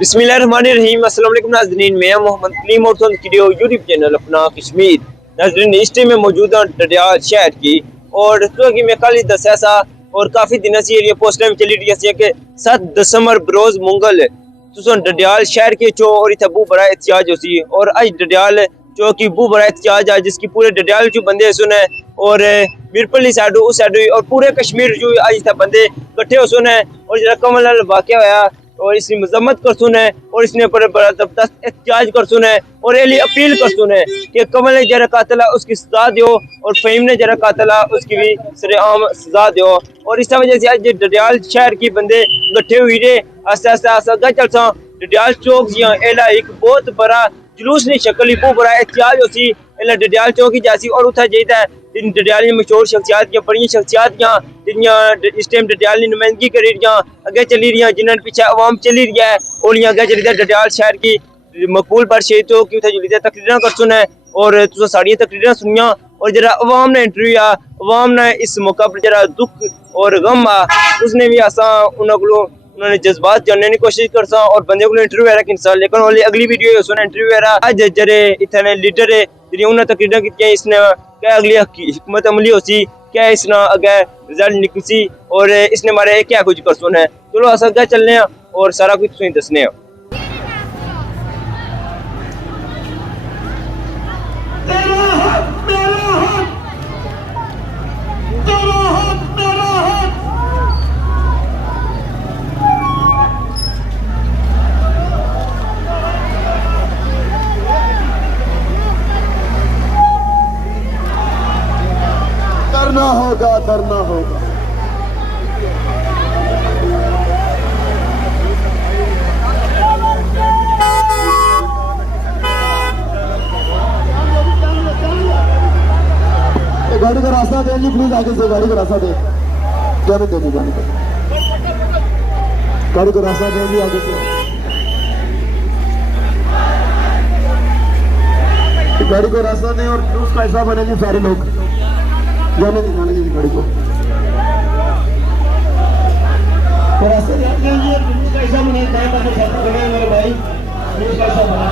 बिस्मिल्लाहिर्रहमानिर्रहीम। अस्सलाम वालेकुम नाज़रीन, मैं मोहम्मद कलीम और यूट्यूब चैनल अपना कश्मीर नाज़रीन इस टाइम में मौजूद हूँ डडियाल शहर की। और तो कि मैं कल ही दसा सा और काफ़ी दिन से ये पोस्ट टाइम चली रही है कि 7 दिसंबर बरोज मंगल तो डडियाल शहर के चो और इतना बू बड़ा एहतियाज होती और अज डडियाल चो की बू बड़ा एहतियाज है जिसकी पूरे डडियाल जो बंदे सुने और मिरपली साइड उस साइड और पूरे कश्मीर जो अज तक बंदे इकट्ठे हो सुने और जरा कमल वाक़ होया और इसकी मजम्मत कर सुने और इसने पर जबरदस्त एहतजाज कर सुने और ये अपील कर सुने कि कमल ने जरा कातला उसकी सजा दो और फ़हीम ने जरा कातला उसकी भी सरेआम सजा दो। और इस वजह से आज डडियाल शहर की बंदे इकट्ठे हुई रे आस्ता आस्ता आस्ता चलसा डडियाल चौक जिया एला एक बहुत बड़ा जुलूस ने शक्ल बहुत बड़ा एहतजाज होती एला डडियाल चौक ही जासी और उठा जाता है जिन डडियाल की मशहूर शख्सियात या बड़ी शख्सियात जिन्या इस टाइम डडियाल की नुमाइंदगी करी रही अगे चली रही जिन्होंने पीछे आवाम चली रही है और अगे चली डडियाल शहर की मकबूल पर शहीद हो कि उठे जुली तकरीर कर सुने और तुम साड़ियाँ तकरीर सुनिया और जरा अवाम ने इंटरव्यू आ अवाम ने इस मौका पर जरा दुख और गम आ उसने भी आसा उन्होंने जज्बात जानने की कोशिश कर सा और बंदे को इंटरव्यू है इंसान लेकिन वाली अगली वीडियो सुना इंटरव्यू है आज जरे इतने लीडर है जिन्हें उन्हें तकरीर की इसने क्या अगली हिकमत अमली होती क्या इसने अगे रिजल्ट निकलसी और इसने मारे क्या कुछ कर सुना है। चलो अस अगे चलने और सारा कुछ तुम दसने करना होगा। गाड़ी का रास्ता दे जी प्लीज, आगे से गाड़ी का रास्ता दे जाने दे गाड़ी का रास्ता दे जी आगे से गाड़ी को रास्ता दें और उसका हिस्सा बने जी सारे लोग जाने दीजिए गाड़ी को रास्ते का हिस्सा बने मेरे भाई का हिस्सा बना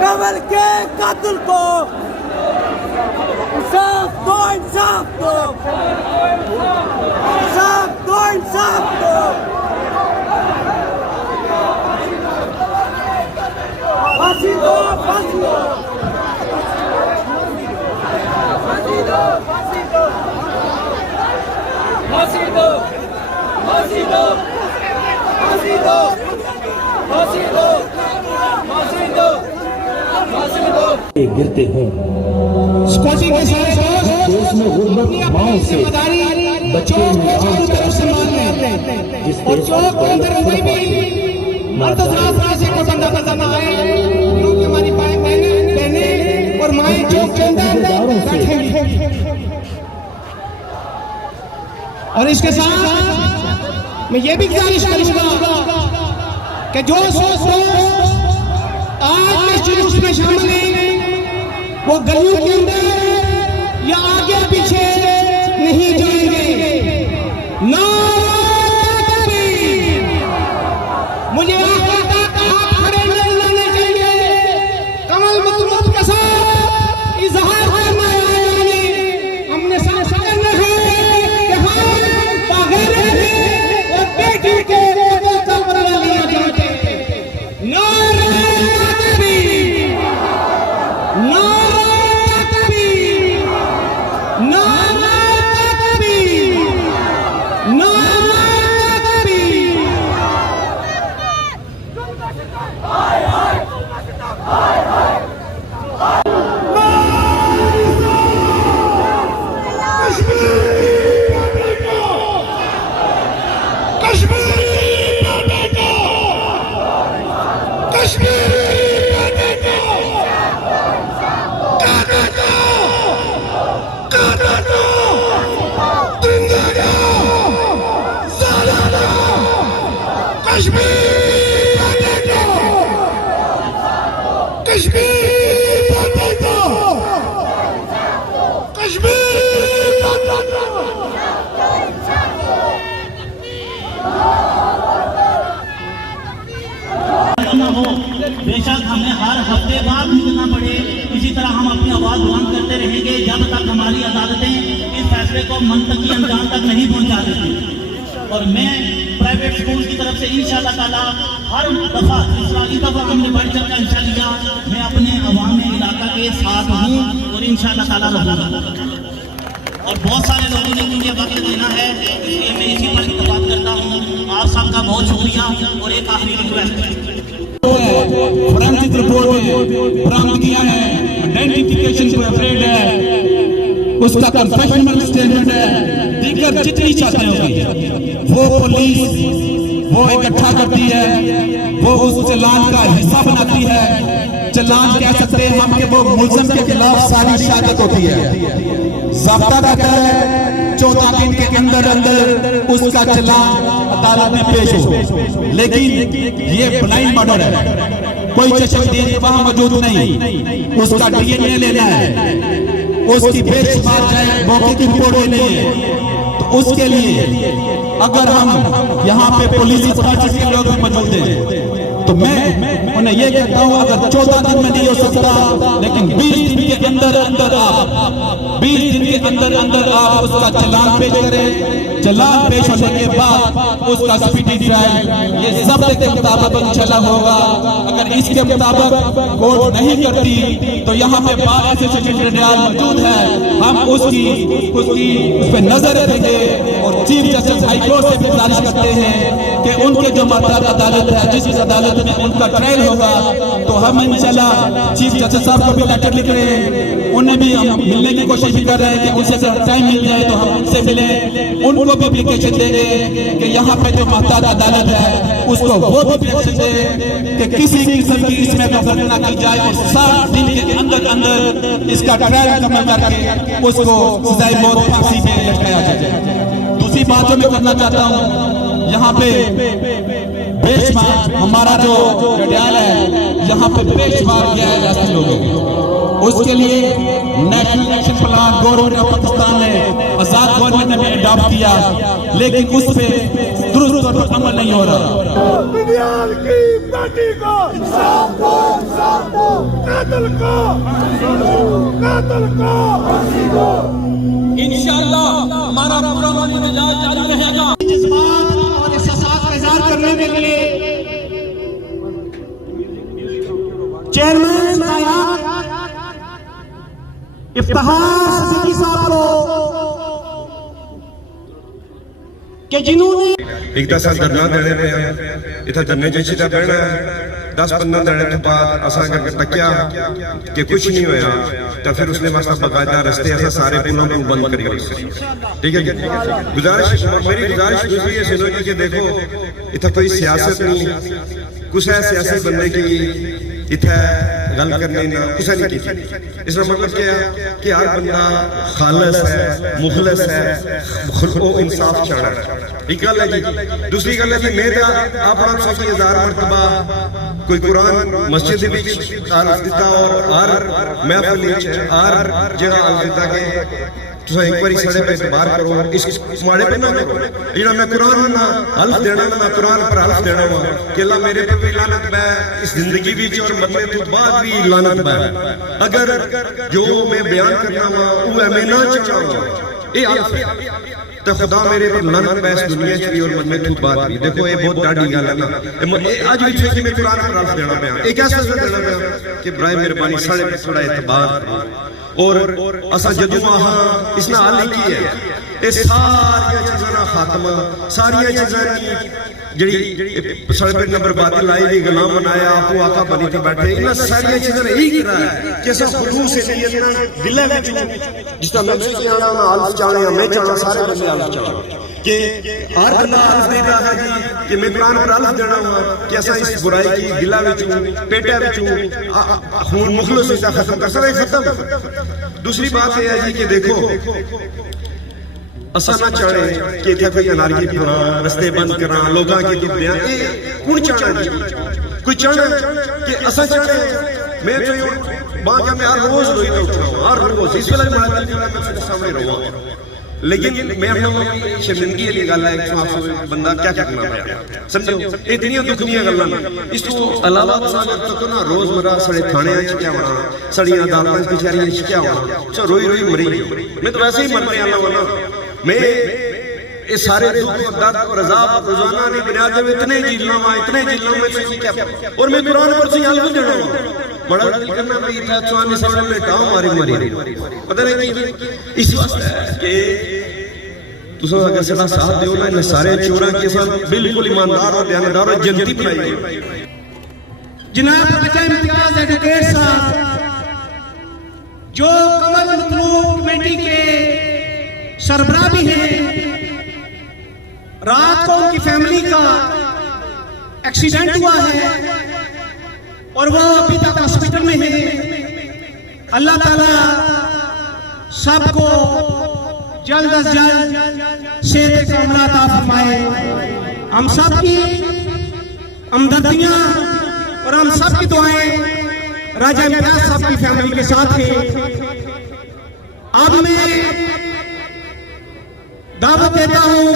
कमल के कातिल को इंसाफ दो, इंसाफ दो, इंसाफ दो, इंसाफ दो। फांसी दो, फांसी दो, फांसी दो, फांसी दो, फांसी दो, फांसी दो, फांसी दो, फांसी दो, फांसी दो, फांसी दो। गिरते हैं देश में गुर्बत भाव से बच्चे में और चौक के अंदर कोई भी मर्द राशि को बंदा नजर न आए, क्योंकि हमारी बहनें और माएँ चौक के अंदर बैठेंगी। और इसके साथ मैं ये भी गुजारिश करूंगा कि जो आज के जुलूस में शामिल हैं वो गलियों के अंदर या आगे पीछे नहीं जाएंगे। नारे तकबीर। मुझे आप खड़े नहीं रहने चाहिए, कमल मतलूब के साथ इजहार करना है। हमने समझना है कि हम बगैर और बेटी के कमरा लिया जाते। नारे तकबीर, नारे तकबीर, नारे तकबीर, नारे तकबीर। बेशक हमें हर हफ्ते बाद निकलना पड़े, इसी तरह हम अपनी आवाज बुलंद करते रहेंगे जब तक हमारी अदालतें इस फैसले को मंतकी अंजाम तक नहीं पहुंचा देती। और मैं प्राइवेट स्कूल की तरफ से इंशाअल्लाह ताला हर दफा इस दफा हमने बढ़ चढ़ कर हिस्सा लिया, मैं अपने अवामी इलाका के साथ हूँ और इंशाअल्लाह ताला रहूँगा। और बहुत सारे लोगों ने मुझे वक्त देना है, इसलिए मैं इसी पर बात करता हूँ। आप सबका बहुत शुक्रिया। और एक आखिरी रिक्वेस्ट, फोरेंसिक रिपोर्ट में बरामद किया है, आइडेंटिफिकेशन पर अफ्रेड है, उसका कंफेशनल स्टेटमेंट है, दीगर जितनी चाहते होगी वो पुलिस वो इकट्ठा करती है, वो उस चालान का हिस्सा बनाती है। चालान कह सकते हैं हम कि वो मुल्ज़िम के खिलाफ सारी शहादत होती है। ज़ाब्ता कहता है 14 दिन के अंदर अंदर उसका चालान अदालत में पेश हो, लेकिन ये ब्लाइंड मर्डर है, कोई चश्मदीद वहां मौजूद नहीं। उसका DNA लेना है, उसकी बेशुमार जाए मौके की रिपोर्ट लेनी है। तो उसके लिए अगर हम यहाँ पे पुलिस इंस्पेक्टर के लोग मौजूद हैं तो मैं उन्हें ये कहता हूँ अगर 14 दिन में नहीं हो सकता, लेकिन 20 दिन के अंदर अंदर आप 20 दिन के अंदर अंदर आप उसका चालान पेश करें। चालान पेश होने के बाद उसका स्पीडी ट्रायल ये सब के मुताबिक इंशाल्लाह होगा। अगर इसके मुताबिक कोर्ट नहीं करती तो यहाँ पे बार एसोसिएशन मौजूद है, हम उसकी उस पर नजर रखेंगे। और चीफ जस्टिस हाई कोर्ट से भी गुजारिश करते हैं कि उनके जो मातहत अदालत है, जिस अदालत में उनका ट्रायल होगा, तो हम इंशाल्लाह चीफ जस्टिस साहब को भी लेटर लिख रहे हैं, उन्हें भी हम मिलने की कोशिश भी कर रहे हैं कि उनसे अगर टाइम मिल जाए तो हम उनसे मिलें। उनको भी एप्लीकेशन देंगे कि यहाँ पे जो मातहत अदालत है उसको वो भी एप्लीकेशन दे कि किसी किस्म की इसमें गफलत ना की जाए और 60 दिन के अंदर अंदर इसका ट्रायल मुकम्मल करके उसको सजाए मौत फांसी पे लटकाया जाए। दूसरी बात जो मैं करना चाहता हूँ, यहाँ पे बेशुमार हमारा जो जड़ियाल है यहाँ पे बेशुमार गैर ऐसे लोग हैं, उसके लिए national action plan government of Pakistan ने आजाद गवर्नमेंट ने भी अडॉप्ट किया, लेकिन उस पे दुरुस्त तौर पर अमल नहीं हो रहा। दुनियाल की बेटी को इंसाफ दो, इंसाफ दो, कातिल को फांसी दो। इंशाअल्लाह हमारा पूरा मिजाज जारी रहेगा। जज्बात और एहसास का इजहार करने के लिए चेयरमैन नायाब इफ्तिखार सिद्दीकी साहब को कि जिन्होंने एक दर्दनाक लड़े पे इतना धरने जैसी था पड़ना 10-15 दिन के बाद असा करके तकिया कि कुछ नहीं होया, तो फिर उसने वास्ता बकायदा रस्ते ऐसा सारे पुलों को बंद करिए। ठीक है, गुजारिश मेरी गुजारिश दूसरी ये सुनो कि देखो इतना कोई सियासत नहीं, कुछ है सियासी बंदे की इतना गल करने ना कुछ नहीं की। इसका मतलब क्या है कि हर बंदा खालस है, मुखलस है, खुद इंसाफ चाहता है। एक गल है जी। दूसरी गल है कि मैं तो अपना 100,000 मरतबा कोई कुरान मस्जिद में आर्ज दिता और हर महफिल हर जगह आर्ज दिता कि तुम एक बार साढ़े पे एतबार करो, इस माड़े पे ना करो। जेड़ा मैं कुरान ना हल्फ देना, मैं कुरान पर हल्फ देना वा कि अल्लाह मेरे पे भी लानत है इस जिंदगी भी और मरने तो बाद भी लानत है। अगर जो मैं बयान करना वा वो मैं ना चाहूँ ये हल्फ तो खुदा मेरे पर लानत है इस दुनिया च और मरने तो बाद भी। देखो ये बहुत डाढ़ी गल है ना। आज भी कि मैं कुरान पर हल्फ देना पाया, एक ऐसा देना पाया कि बराए मेहरबानी साढ़े पे थोड़ा एतबार और असा जदू आहा इसने हल की है ये सारी चीज़ों का खात्मा, सारी चीज़ों की जी सड़क नंबर बातिल लाई भी गुलाम बनाया आपको आका बनी के बैठे, इन सारी चीज़ों ने यही करा है कि असा खुलूस से नहीं अपना दिल में जिस तरह मैं चाहना ना हल्फ चाहना मैं चाहना सारे बंदे हल्फ चाहना कि हर बंदा हल्फ दे रहा है जी कि मैं कुरान पर हल्फ देना हुआ कि असा इस बुराई की दिला विचों पेटा विचों खून मुखलस से खत्म कर सकते खत्म। दूसरी बात यह है जी कि देखो असा ना चाहे कि इतना कोई अनारकी फड़ा रस्ते बंद करा लोगों की दुनिया कौन चाहना जी कोई चाहना कि असा चाहे मैं तो बाकी मैं हर रोज रोई तो उठना हर रोज इस वेले मैं सामने रहूँ लेकिन मैं शर्मिंदगी वाली गल है बंदा क्या करना पाया समझो इतनी दुखनिया गल्लां इस तो अलावा तो ना रोजमर्रा साढ़े थाने क्या होना साड़ियां अदालतां कचहरियां क्या होना सो रोई रोई मरी मैं तो वैसे ही मरने वाला हूं ना मैं ये सारे दुख दर्द और अजाब रोजाना की बुनियाद पे इतने झीलना वा इतने झीलना में क्या और मैं कुरान पर से हल्फ देना बड़ा करना भी था चुआने सामने में टाव मारी मारी पता नहीं इस वास्ते कि तुम अगर सदा साथ दो ना इन सारे चोरां के साथ बिल्कुल ईमानदार और ध्यानदार और जनती बनाई जनाब राजा इम्तियाज एडवोकेट साहब जो कमर मतलूब कमेटी के सरबराह भी हैं, रात को उनकी फैमिली का एक्सीडेंट हुआ है और वो अभी तक हॉस्पिटल में है। अल्लाह ताला सबको जल्द अज जल्द सेहत कामला अता फरमाए। हम सब की हमदर्दियां और हम सब की दुआएं राजा इम्तियाज साहब की फैमिली के साथ है। अब मैं दावत देता हूं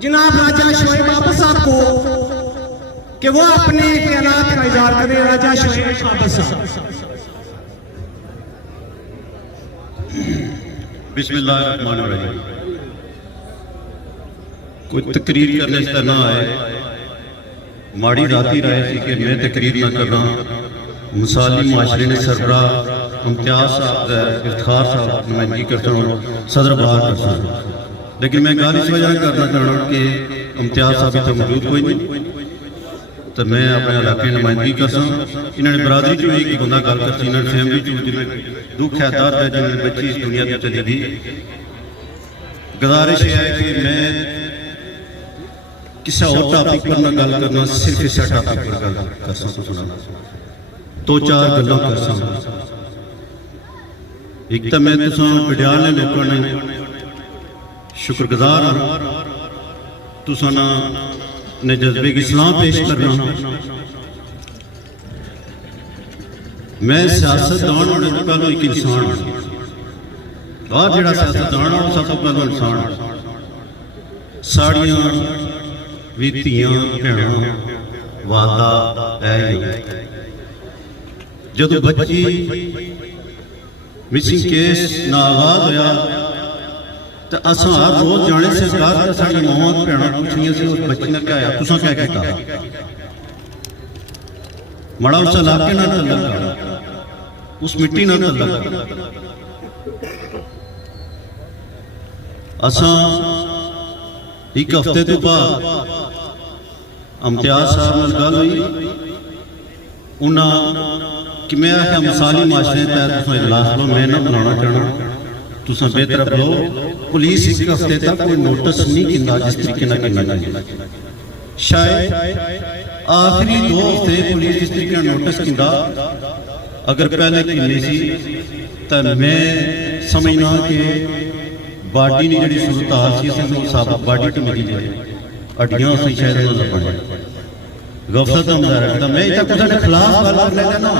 जनाब राजा शोएब आबद साहब को कि वो अपने ख्यालात का इजहार करें। राजा शोएब आबद साहब। बिस्मिल्लाहिर्रहमानिर्रहीम। कोई तकरीर करने से ना आए, माड़ी राती राय सी कि मैं तकरीर ना करना। मुसालिम माशरे ने सरबराह इम्तियाज साहब इफ्तिखार साहब नुमाइंदगी करता हूँ सदर बाहर करता हूँ, लेकिन मैं गाल इस वजह करना चाहना कि इम्तियाज साहब इतना मौजूद कोई नहीं तो मैं अपने इलाके नुमाइंदगी करता हूँ। इन्होंने बरादरी चो एक बंदा गल कर इन्होंने फैमिली चो जिन्हें दुख है दर्द है जिन्हें बच्ची इस दुनिया में चली गई। गुजारिश है कि मैं किसी और टॉपिक पर ना गल करना, सिर्फ इस टॉपिक पर गल कर सकता दो चार गल्लां कर सकता। एक तो मैं पटियाल ने लोगों ने शुक्रगुजार हाँ तुसा ने जज्बे की सलाह पेश करना। मैं सियासतदान होने तो पहले एक इंसान और जो सियासतदान है सब तो पहले इंसान साड़ियां भी धियां भैणों वादा है जब बच्ची मिसिंग केस ना आगाज होया तो असा हर रोज जाने से सरकार साड़ी मावां भैणों पूछनियां से उस बच्ची ने क्या तुसा क्या किया मड़ा उस इलाके ना तल्लक उस मिट्टी ना तल्लक असा एक हफ्ते तो बाद इम्तियाज साहब नाल गल हुई उन्होंने कि मैं आख्या मिसाली माशरे तहत तुम इजलास लो, मैं ना बुलाना चाहना, तुम बेहतर लो। पुलिस एक हफ्ते तक कोई नोटिस नहीं किया जिस तरीके ना करना चाहिए। शायद आखिरी 2 हफ्ते पुलिस जिस तरीके नोटिस किया, अगर पहले किन्नी सी तो मैं समझना कि बाडी की जी सूरत हाल सी साबित बाडी तो मेरी हड्डियां से शायद लभण गफलत का मैं इतना कुछ खिलाफ गल करना चाहना,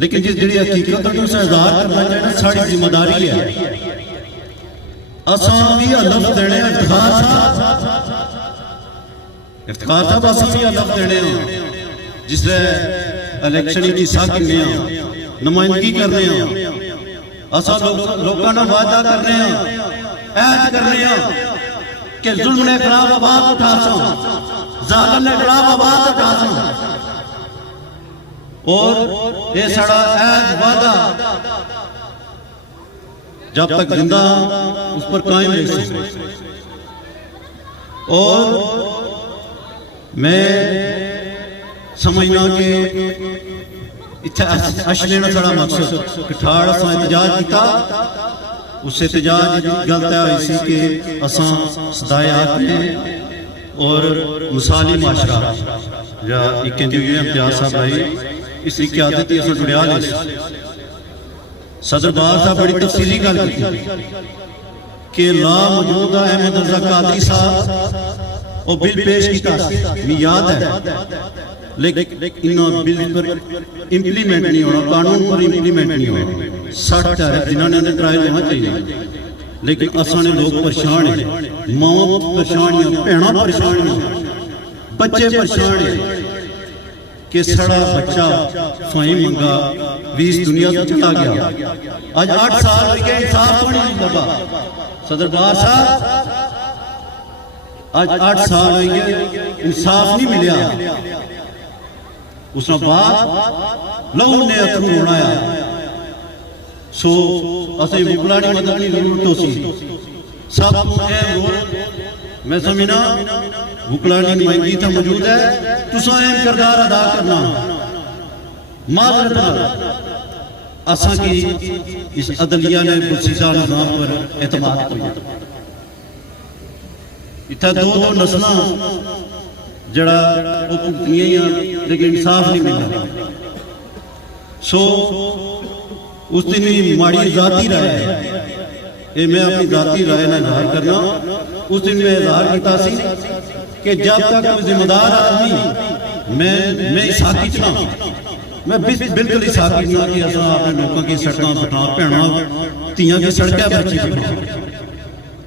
लेकिन जिस जी हकीकत उस इजहार करना चाहना साड़ी जिम्मेदारी है। असां भी लफ्ज देने इफ्तिखार साहब असां भी लफ्ज देने जिसले इलेक्शन की हिस्सा किन्ने नुमाइंदगी करने असां लोगों ने वादा करने ऐद करने कि जुल्म के खिलाफ आवाज उठा सो, जालिम के खिलाफ आवाज उठा सो, और ये साड़ा ऐद वादा जब तक जिंदा उस पर कायम रह सके। और मैं समझना कि इतना अशले ना साड़ा मकसद ठाड़ असा एहतजाज किया, उस एहतजाज गल तय हुई सी कि असां सदायत ने और मिसाली माशरा या एक इम्तियाज साहब आई इसकी क्यादत ही असां जुड़िया ले। सदर बार साहब बड़ी तफसीली गल की कि ला मौजूदा अहमद रजा कादरी साहब और बिल पेश किया, मैं याद है, लेकिन इन बिल पर इंप्लीमेंट नहीं होना, कानून पर इंप्लीमेंट नहीं होना। 60 टैरिफ जिन्होंने ट्रायल होना चाहिए, लेकिन असाने लोग परेशान हैं, मावां परेशान हैं, भैणां परेशान हैं, बच्चे परेशान हैं कि साड़ा बच्चा फाइन मंगा भी इस दुनिया से चला गया। आज 8 साल हो गए, इंसाफ नहीं लगा। सदर बार साहब आज 8 साल हो गए, इंसाफ नहीं मिला। उस बाद लहू ने अथरू उड़ाया। सो असें वकला की मदद की जरूरत हो सी। सब मैं समझना वकला की नुमाइंदगी तो मौजूद है, तुसा अहम किरदार अदा करना। माजरत असा की इस अदलिया ने बसीदा निजाम पर एतमाद किया। इतना 2 नस्ल जड़ा वो भुगतियां लेकिन इंसाफ नहीं मिलना। सो उस दिन भी माड़ी जाती राय है, ये मैं अपनी जाती राय ना इजहार करना। उस दिन मैं इजहार किया कि जब तक कोई जिम्मेदार आदमी मैं साथी चला, मैं बिल्कुल ही साथी ना कि असा अपने लोगों की सड़कों बटा भैणा धियां की सड़कें बची बिठा।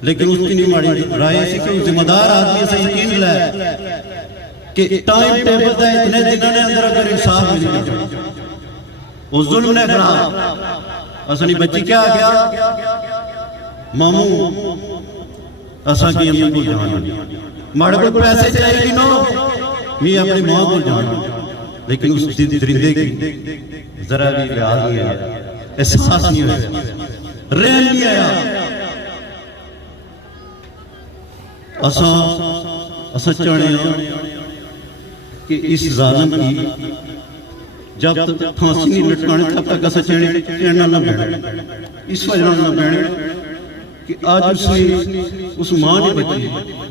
लेकिन उस दिन माड़ी राय सी कि जिम्मेदार आदमी से यकीन लै कि टाइम टेबल का इतने दिनों ने अंदर अगर इंसाफ मिल गया उस जुल्म ने खिलाफ असली बच्ची क्या गया मामू असा की अम्मी को जाना माड़े को पैसे चाहिए नो मैं अपनी मां को जाना, लेकिन उस दरिंदे की जरा भी लिहाज नहीं आया, एहसास नहीं होया, रहन नहीं आया। असा चाहते हैं कि इस जालिम की जब तक फांसी नहीं लटकाने तब तक असा चढ़ना ना बैठे। इस वजह ना बैठे कि आज उसने उस मां ने बची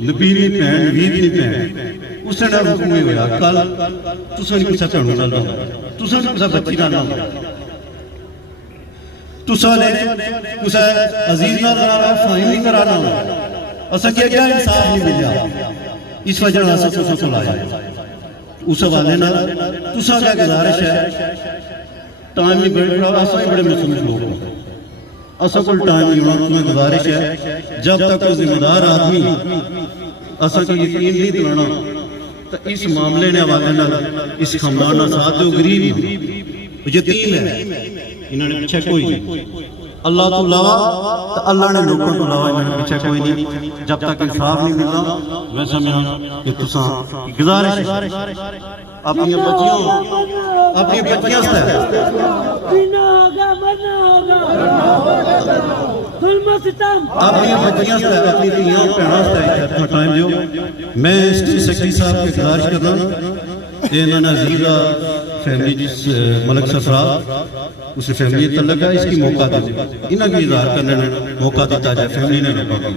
नबी नहीं भैन नवीद नहीं भैन उसने ना हुक्म होया कल तुसा नहीं कुछ भैनों ना लो, तुसा नहीं कुछ बच्ची ना लो, तुसा ने कुछ अजीज ना कराना फाइन नहीं कराना। असा क्या इंसाफ नहीं मिला, इस वजह असा तुसा को लाया। उस हवाले ना तुसा क्या गुजारिश है, टाइम नहीं बड़ा असा ही बड़े मसरूफ लोग असा को टाइम नहीं होना। तुम्हें गुजारिश है जब तक कोई जिम्मेदार आदमी असा को यकीन नहीं दिलाना तो इस मामले ने हवाले ना इस खानदान साथ जो गरीब यतीम है इन्होंने पूछा कोई अल्लाह तो अलावा तो अल्लाह ने लोगों को अलावा मेरे पीछे कोई नहीं। जब तक इंसाफ नहीं मिलता मैं समझा कि तुसा गुजारिश अपनी बच्चियों से अपनी बच्चियों से अपनी धियां भैनों से टाइम दियो। मैं स्टेट सेक्रेटरी साहब की गुजारिश कर रहा हूँ इन्होंने अजीजा फैमिली जिस मलक सरफराज उस फैमिली तलक है इसकी मौका दे इन्हें भी इजहार करने में मौका दिता जाए फैमिली ने लोगों को।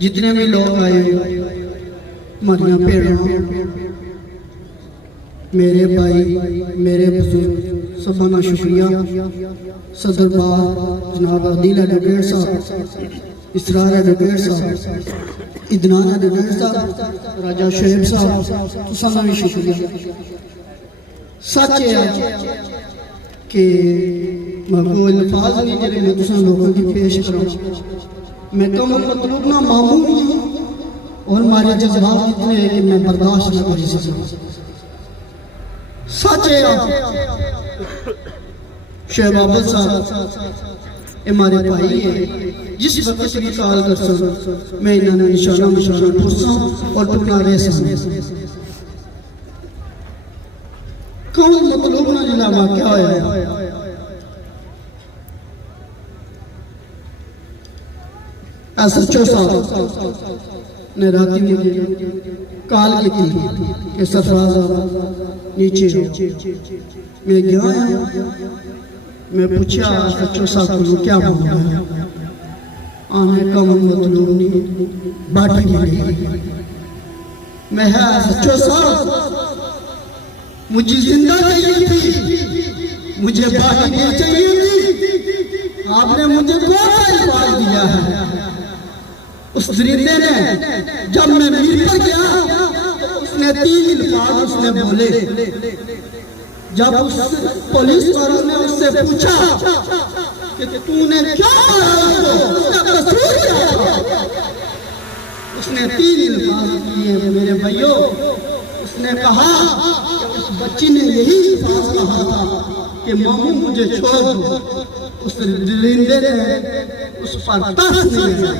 जितने भी लोग आए हमारियां भैन मेरे भाई मेरे बुजुर्ग सबका शुक्रिया। सदर बार जनाब अदील एडवोकेट साहब, इसरार एडवोकेट साहब, इदनान एडवोकेट साहब, राजा शोएब साहब, सबका भी शुक्रिया। सच है कि कोई अल्फाज नहीं जेह्ड़े मैं तुसां लोगों की पेश करां। मैं तो मतलब ना मामूली और हमारे जज्बात इतने हैं कि मैं बर्दाश्त न कर सकता। सच है शहबाब साहब हमारे भाई है जिस वक्त भी कॉल कर सकूं मैं इन्होंने निशाना ठूसा और टुकना रह सकूं। कौन मतलब ना जिला वाक़या होया SHO साहब ने राती मुझे कॉल की थी कि सरफराज नीचे हो। मैं गया मैं पूछा SHO साहब को क्या मामला है। आने का मतलब नहीं बाटी मिली। मैं है SHO साहब मुझे जिंदा चाहिए थी, मुझे बाटी नहीं चाहिए थी। आपने मुझे कौन सा इल्फाज दिया है। उस दरिंदे ने जब मैं मीर पर गया उसने 3 इल्फाज उसने बोले। जब उस पुलिस वालों ने उससे पूछा कि तूने क्या उसका कसूर क्या था, उसने 3 इल्फाज किए मेरे भाइयों। उसने कहा कि उस बच्ची ने यही इल्फाज कहा था कि मामू मुझे छोड़ दो। उस दरिंदे ने उस पर तरस नहीं आया।